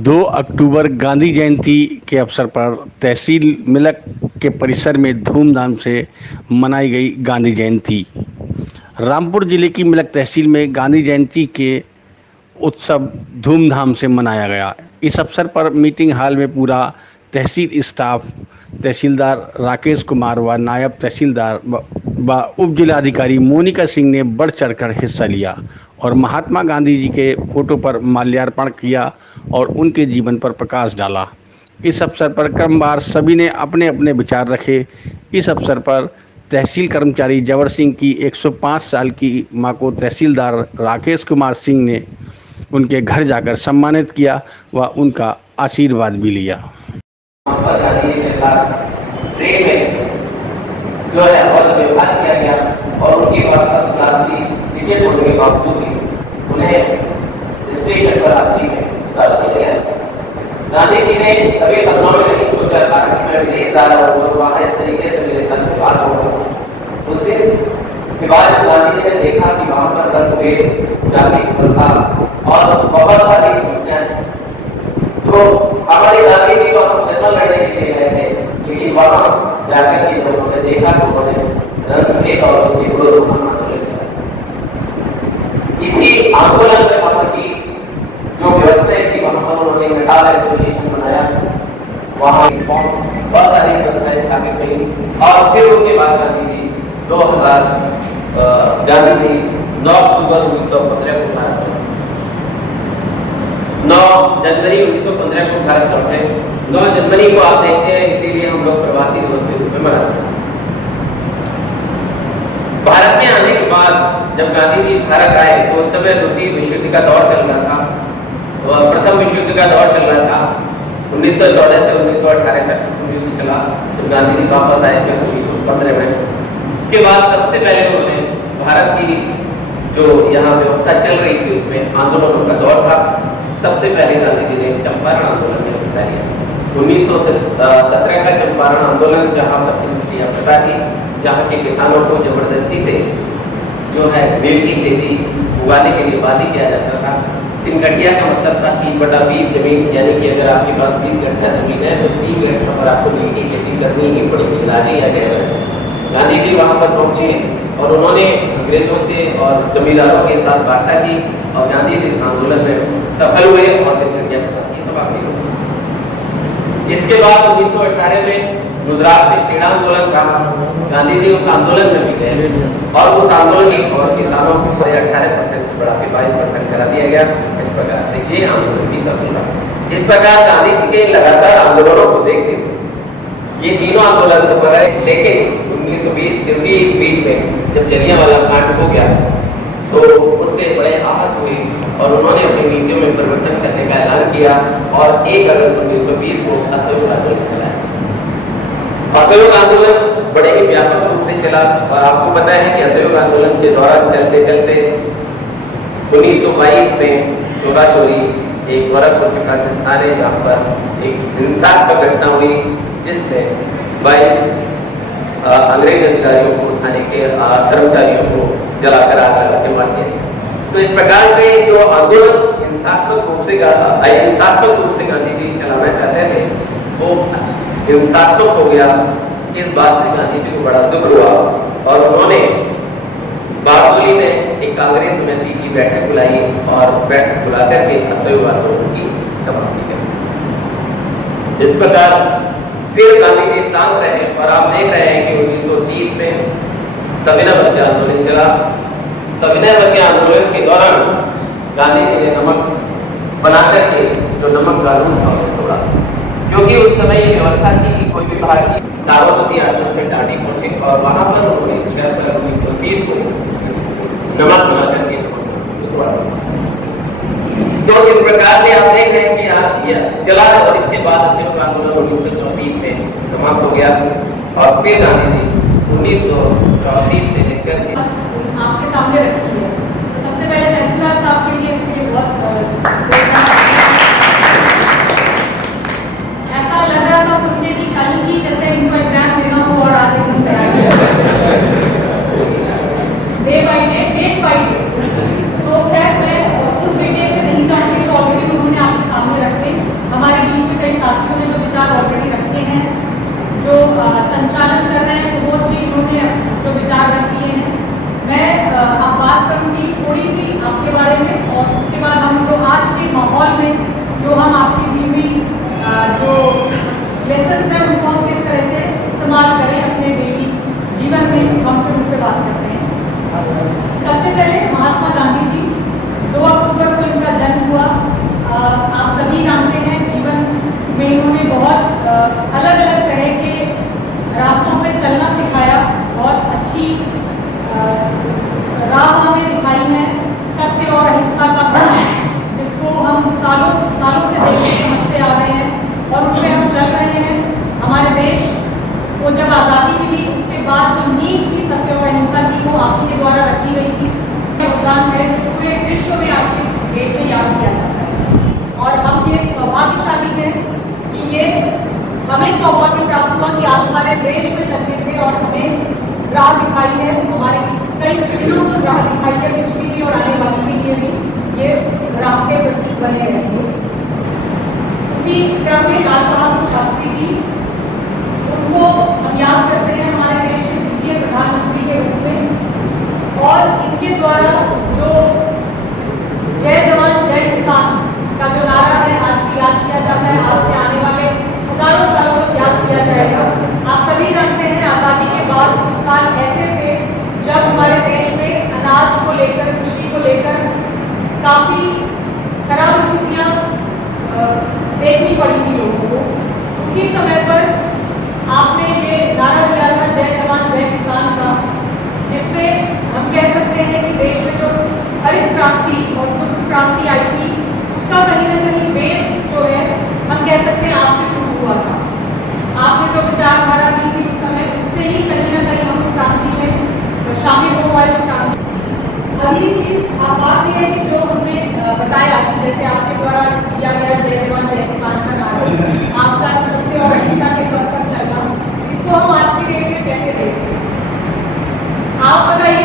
2 अक्टूबर गांधी जयंती के अवसर पर तहसील मिलक के परिसर में धूमधाम से मनाई गई गांधी जयंती। रामपुर जिले की मिलक तहसील में गांधी जयंती के उत्सव धूमधाम से मनाया गया। इस अवसर पर मीटिंग हॉल में पूरा तहसील स्टाफ, तहसीलदार राकेश कुमार व नायब तहसीलदार व उप जिलाधिकारी मोनिका सिंह ने बढ़ चढ़कर हिस्सा लिया और महात्मा गांधी जी के फोटो पर माल्यार्पण किया और उनके जीवन पर प्रकाश डाला। इस अवसर पर क्रमवार सभी ने अपने अपने विचार रखे। इस अवसर पर तहसील कर्मचारी जवर सिंह की 105 साल की मां को तहसीलदार राकेश कुमार सिंह ने उनके घर जाकर सम्मानित किया व उनका आशीर्वाद भी लिया। जो है और व्यवहार किया गया और उनकी फर्स्ट क्लास की टिकट होने के बावजूद भी उन्हें स्टेशन पर आते ही उतार दिया गया। गांधी जी ने कभी सपनों में नहीं सोचा था कि मैं विदेश जा रहा हूँ और वहाँ इस तरीके से मेरे साथ व्यवहार होगा। उस दिन के बाद गांधी जी ने देखा कि वहाँ पर रंग-भेद, जाति प्रथा और बहुत सारी समस्याएं हैं। तो हमारे गांधी जी को हम जन्म लड़ने के लिए गए थे, लेकिन वहाँ जाकर के लोगों ने देखा तो उन्होंने रंग-भेद और उसके विरोध में आंदोलन किया। इसी आंदोलन में वहाँ की जो व्यवस्था थी वहाँ पर उन्होंने मेटाल एसोसिएशन बनाया, वहाँ बहुत सारी संस्थाएं स्थापित हुई और फिर उसके बाद गांधी जी 9 अक्टूबर 1915 को भारत 9 जनवरी 1915 को भारत लौटे। 9 जनवरी को आप देखते हैं, इसीलिए हम लोग प्रवासी दिवस के रूप में मनाते हैं। भारत में आने के बाद जब गांधी जी भारत आए तो उस समय द्वितीय विश्व युद्ध का दौर चल रहा था। प्रथम विश्व युद्ध का दौर चल रहा था 1914 से 1918 तक युद्ध चला। जब गांधी जी वापस आए थे 1915 में, उसके बाद सबसे पहले उन्होंने भारत की जो यहाँ व्यवस्था चल रही थी उसमें आंदोलनों का दौर था। सबसे पहले गांधी जी ने चंपारण आंदोलन में हिस्सा लिया। 1917 का चंपारण आंदोलन, जहाँ पर इनकी आपदा थी, जहाँ के किसानों को जबरदस्ती से जो है बेल की खेती उगाने के लिए बाध्य किया जाता था। 3 गठिया का मतलब था 3/20 जमीन, यानी कि अगर आपके पास 20 गठिया जमीन है तो 3 गठिया पर आपको बेल की खेती करनी ही पड़ेगी, लाजे या गैर। गांधी जी वहाँ पर पहुँचे और उन्होंने अंग्रेजों से और जमींदारों के साथ वार्ता की और गांधी जी इस आंदोलन में सफल हुए और गठिया की समाप्ति हुई। इसके बाद 1918 में गुजरात में खेड़ा आंदोलन रहा। गांधी जी उस आंदोलन में भी गए और उस आंदोलन की और किसानों को 18% से बढ़ा के 22% करा दिया गया। इस प्रकार से ये आंदोलन भी सफल रहा। इस प्रकार गांधी जी के लगातार आंदोलनों को देखते हुए ये तीनों आंदोलन सफल रहे। लेकिन 1920 के उसी बीच में जब जलियांवाला कांड हो गया तो उससे बड़े आहत हुए और उन्होंने अपनी नीतियों में परिवर्तन करने का ऐलान किया और 1 अगस्त 1920 को असहयोग आंदोलन चलाया। असहयोग आंदोलन बड़े ही व्यापक रूप से चला और आपको पता है कि असहयोग आंदोलन के दौरान चलते चलते 1922 में चोरा चोरी एक गोरखपुर के पास स्थान है जहाँ पर एक हिंसात्मक घटना हुई जिसमें 22 अंग्रेज अधिकारियों को, थाने के कर्मचारियों को जलाकर आग लगा के मार दिया। तो इस प्रकार से जो आंदोलन हिंसात्मक रूप से गांधी जी चलाना चाहते थे वो हिंसात्मक हो गया। इस बात से गांधी जी को बड़ा दुख हुआ और उन्होंने बारडोली में एक कांग्रेस समिति की बैठक बुलाई और बैठक बुलाकर के असहयोग आंदोलन की समाप्ति की। इस प्रकार फिर गांधी जी शांत रहे और आप देख रहे हैं कि 1930 में सविनय अवज्ञा आंदोलन चला। सविनय अवज्ञा आंदोलन के दौरान गांधी जी ने नमक बनाकर के जो नमक कानून था उसे तोड़ा, क्योंकि उस समय ये व्यवस्था थी कि कोई भी भारतीय साबरमती आश्रम से टाटी पहुंचे और वहां पर उन्होंने 6 अप्रैल 1930 को नमक बनाकर के तोड़ा। तो इस प्रकार से आप देख रहे हैं कि चला और इसके बाद असहयोग आंदोलन 1934 में समाप्त हो गया और फिर गांधी जी 1934 से लेकर के आपके सामने रखी है। तो सबसे पहले तहसीलदार साहब के लिए इसके बहुत ऐसा लग रहा था सुन के कि कल की जैसे इनको एग्जाम देना हो और आगे दिन तैयारी डे बाई डे। तो खैर मैं उस वीडियो में नहीं जाऊंगी, तो ऑलरेडी उन्होंने आपके सामने रखे कई चीजों को राह दिखाई है, पिछली भी और आने वाली के लिए भी ये राह के प्रतीक बने रहेंगे। उसी क्रम में लाल बहादुर शास्त्री जी, उनको हम याद करते हैं हमारे देश के द्वितीय प्रधानमंत्री के रूप में, और इनके द्वारा जो जय जवान जय किसान का जो नारा है आज भी याद किया जाता है, आज से आने वाले हजारों सालों तक याद किया जाएगा। आप सभी जानते हैं आजादी के बाद कुछ साल ऐसे थे जब हमारे देश में अनाज को लेकर, कृषि को लेकर काफी खराब स्थितियां देखनी पड़ी थी लोगों को। उसी समय पर आपने ये नारा दिया था जय जवान जय किसान का, जिसमें हम कह सकते हैं कि देश में जो हरित क्रांति और दुग्ध क्रांति आई थी, उसका कहीं ना कहीं बेस जो है हम कह सकते हैं आपसे शुरू हुआ था। आपने जो विचारधारा दी थी उस समय, उससे ही कहीं ना कहीं हम उस क्रांति में शामिल हो पाए। उस क्रांति अगली चीज बात यह है कि जो हमने बताया कि जैसे आपके द्वारा किया गया जय जवान जय किसान का नारा आपका सत्य और अहिंसा के पथ पर चलना, इसको हम आज की डेट में कैसे देखते हैं? आप बताइए,